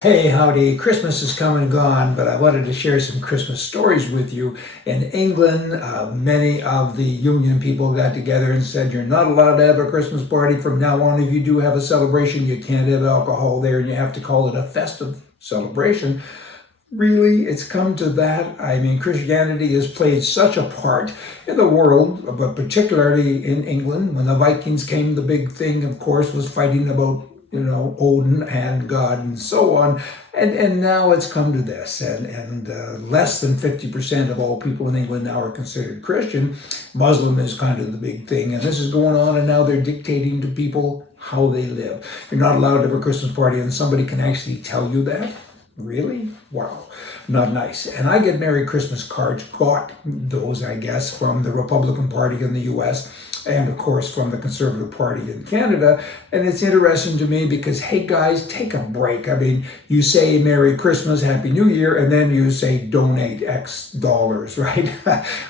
Hey, howdy. Christmas is come and gone, but I wanted to share some Christmas stories with you. In England, many of the union people got together and said, you're not allowed to have a Christmas party from now on. If you do have a celebration, you can't have alcohol there and you have to call it a festive celebration. Really, it's come to that. I mean, Christianity has played such a part in the world, but particularly in England. When the Vikings came, the big thing, of course, was fighting about, Odin and God and so on. And now it's come to this. And less than 50% of all people in England now are considered Christian. Muslim is kind of the big thing. And this is going on, and now they're dictating to people how they live. You're not allowed to have a Christmas party, and somebody can actually tell you that. Really? Wow. Not nice. And I get Merry Christmas cards, got those, I guess, from the Republican Party in the US and, of course, from the Conservative Party in Canada. And it's interesting to me because, hey, guys, take a break. I mean, you say Merry Christmas, Happy New Year, and then you say donate X dollars, right?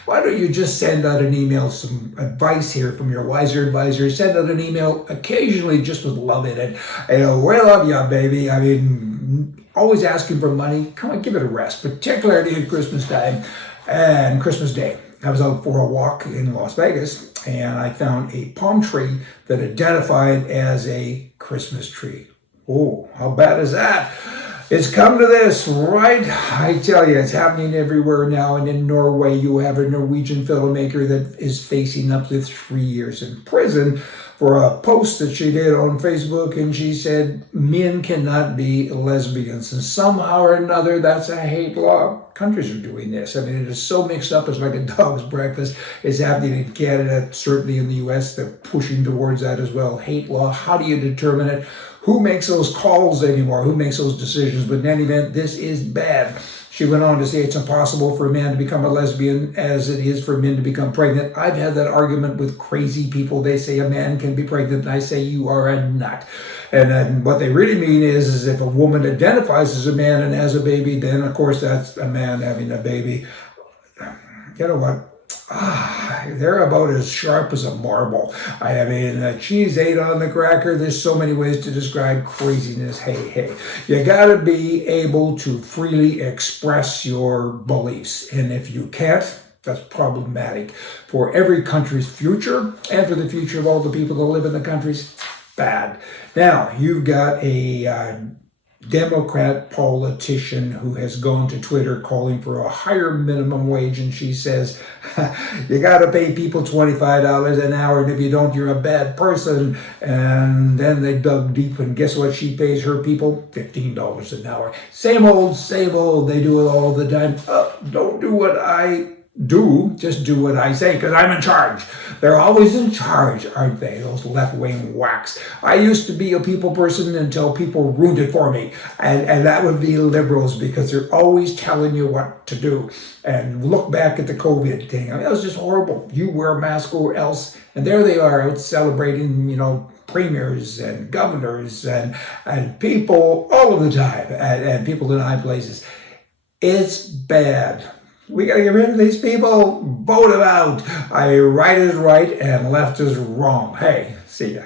Why don't you just send out an email, some advice here from your wiser advisor. Send out an email occasionally just with love in it. We love you, baby. I mean, always asking for money. Come on, give it a rest, particularly at Christmas time and Christmas Day. I was out for a walk in Las Vegas and I found a palm tree that identified as a Christmas tree. Oh, how bad is that? It's come to this, right? I tell you, it's happening everywhere now. And in Norway, you have a Norwegian filmmaker that is facing up to 3 years in prison for a post that she did on Facebook. And she said, men cannot be lesbians. And somehow or another, that's a hate law. Countries are doing this. I mean, it is so mixed up. It's like a dog's breakfast. It's happening in Canada, certainly in the US. They're pushing towards that as well. Hate law. How do you determine it? Who makes those calls anymore? Who makes those decisions? But in any event, this is bad. She went on to say it's impossible for a man to become a lesbian as it is for men to become pregnant. I've had that argument with crazy people. They say a man can be pregnant, and I say you are a nut. And then what they really mean is if a woman identifies as a man and has a baby, then of course that's a man having a baby. You know what? They're about as sharp as a marble. I mean, cheese ate on the cracker. There's so many ways to describe craziness. Hey, you got to be able to freely express your beliefs. And if you can't, that's problematic for every country's future and for the future of all the people that live in the countries. Bad. Now, you've got a Democrat politician who has gone to Twitter calling for a higher minimum wage, and she says, you got to pay people $25 an hour, and if you don't, you're a bad person. And then they dug deep, and guess what she pays her people? $15 an hour. Same old, same old. They do it all the time. Don't do what I do, just do what I say, because I'm in charge. They're always in charge, aren't they? Those left-wing whacks. I used to be a people person until people ruined it for me. And that would be liberals, because they're always telling you what to do. And look back at the COVID thing. I mean, it was just horrible. You wear a mask or else. And there they are out celebrating, premiers and governors and people all of the time, and people in high places. It's bad. We got to get rid of these people. Vote them out. Right is right and left is wrong. Hey, see ya.